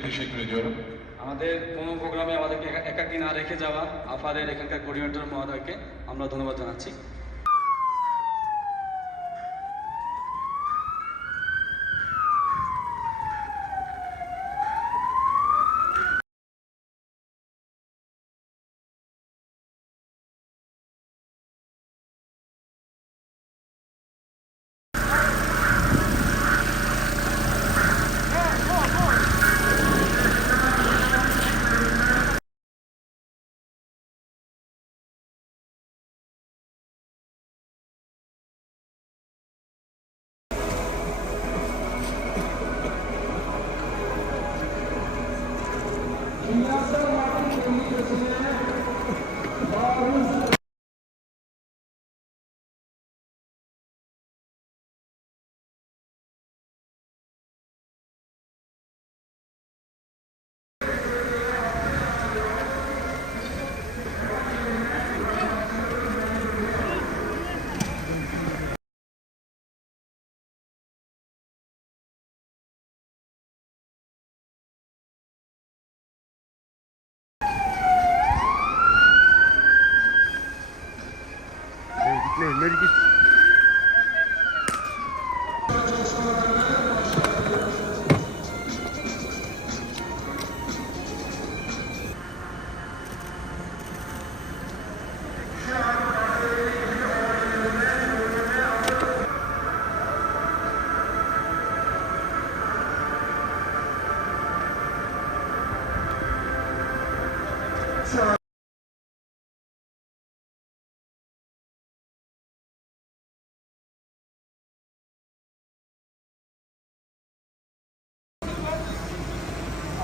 teşekkür ediyorum. আমাদের কোনো প্রোগ্রামে আমাদেরকে একা- একাকী না রেখে যাওয়া আফারের এখানকার কোঅর্ডিনেটর মহোদয়কে আমরা ধন্যবাদ জানাচ্ছি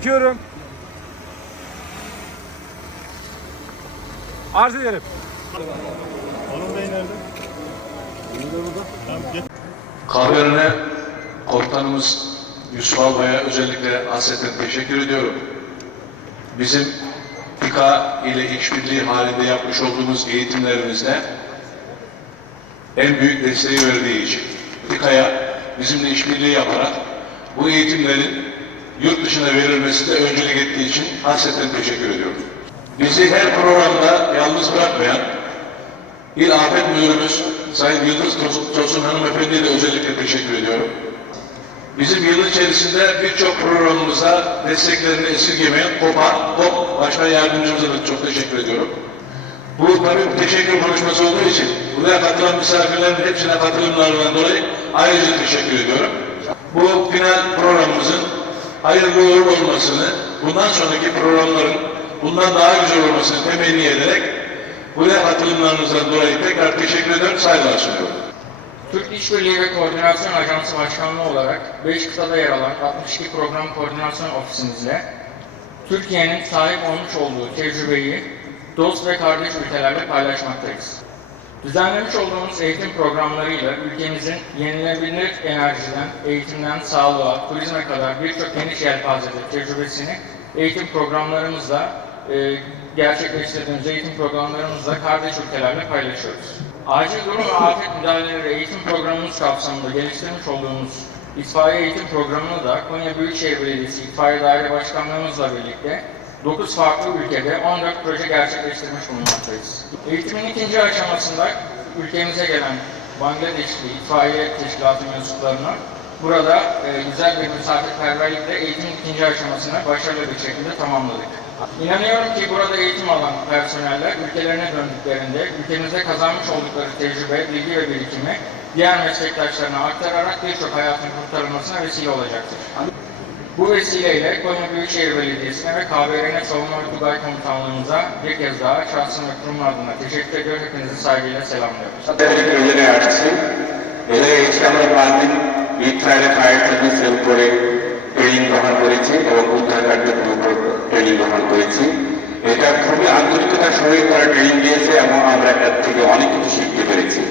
Çekiyorum. Arz ederim. Harun Bey nerede? Kahveren'e komutanımız Yusuf Albay'a özellikle hasreten teşekkür ediyorum. Bizim PİKA ile işbirliği halinde yapmış olduğumuz eğitimlerimizde en büyük desteği verdiği için PİKA'ya bizimle işbirliği yaparak bu eğitimlerin yurt dışına verilmesi de öncülük ettiği için hasreten teşekkür ediyorum. Bizi her programda yalnız bırakmayan İl Afet Müdürümüz Sayın Yıldız Tosun, Hanımefendi'ye de özellikle teşekkür ediyorum. Bizim yıl içerisinde birçok programımıza desteklerini esirgemeyen KOPA, KOP Başkan Yardımcımıza da çok teşekkür ediyorum. Bu tabii teşekkür konuşması olduğu için buraya katılan misafirlerin hepsine katılımlarından dolayı ayrıca teşekkür ediyorum. Bu final programımızın hayırlı uğurlu olmasını, bundan sonraki programların bundan daha güzel olmasını temenni ederek buraya katılımlarınızdan dolayı tekrar teşekkür ediyorum, saygılar sunuyorum. Türk İşbirliği ve Koordinasyon Ajansı Başkanlığı olarak 5 kıtada yer alan 62 Program Koordinasyon Ofisimizle Türkiye'nin sahip olmuş olduğu tecrübeyi dost ve kardeş ülkelerle paylaşmaktayız. Düzenlemiş olduğumuz eğitim programlarıyla ülkemizin yenilebilir enerjiden, eğitimden sağlığa, turizme kadar birçok geniş yelpazede tecrübesini eğitim programlarımızla e, gerçekleştirdiğimiz eğitim programlarımızla kardeş ülkelerle paylaşıyoruz. Acil durum ve afet müdahaleleri eğitim programımız kapsamında geliştirmiş olduğumuz itfaiye eğitim programını da Konya Büyükşehir Belediyesi İtfaiye Daire Başkanlığımızla birlikte 9 farklı ülkede 14 proje gerçekleştirmiş bulunmaktayız. Eğitimin ikinci aşamasında ülkemize gelen Bangladeşli itfaiye teşkilatı mensuplarına burada e, güzel bir misafirperverlikle eğitimin ikinci aşamasını başarılı bir şekilde tamamladık. İnanıyorum ki burada eğitim alan personeller ülkelerine döndüklerinde ülkemizde kazanmış oldukları tecrübe, bilgi ve birikimi diğer meslektaşlarına aktararak birçok hayatın kurtarılmasına vesile olacaktır. Bu vesileyle Konya Büyükşehir Belediyesi'ne ve KBRN Savunma ve Tugay Komutanlığımıza bir kez daha şahsım ve kurumun adına teşekkür ediyor. Hepinizi saygıyla selamlıyoruz. তাদেরকে এখানে আসছি এখানে এসে আমরা পাঁচ দিন ইটফায়ারে ফায়ার সার্ভিসের উপরে ট্রেনিং গ্রহণ করেছি এবং উদ্ধার কার্যক্রমের উপর ট্রেনিং গ্রহণ করেছি এটা খুবই আন্তরিকতার সহিত তারা ট্রেনিং দিয়েছে এবং আমরা এর থেকে অনেক কিছু শিখতে পেরেছি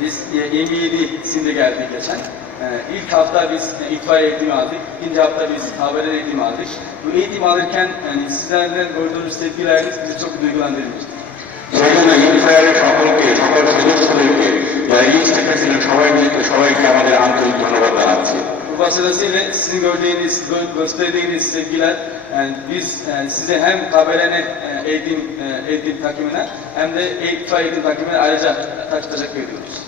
Biz e, M7'sinde geldik geçen. Ee, İlk hafta biz e, itfaiye eğitimi aldık. İkinci hafta biz haberler eğitimi aldık. Bu eğitim alırken yani sizlerden gördüğünüz tepkileriniz bizi çok duygulandırmıştır. সেই জন্য ইটফায়ারের সকলকে সকল সদস্যদেরকে যারা ইনস্ট্রাক্টর ছিলেন সবাই মিলে সবাইকে আমাদের আন্তরিক ধন্যবাদ জানাচ্ছি Bu vasıtasıyla sizin gördüğünüz, gö- gösterdiğiniz sevgiler yani biz yani size hem KBRN e, eğitim, e, eğitim takımına hem de itfaiye eğitim takımına ayrıca teşekkür ediyoruz.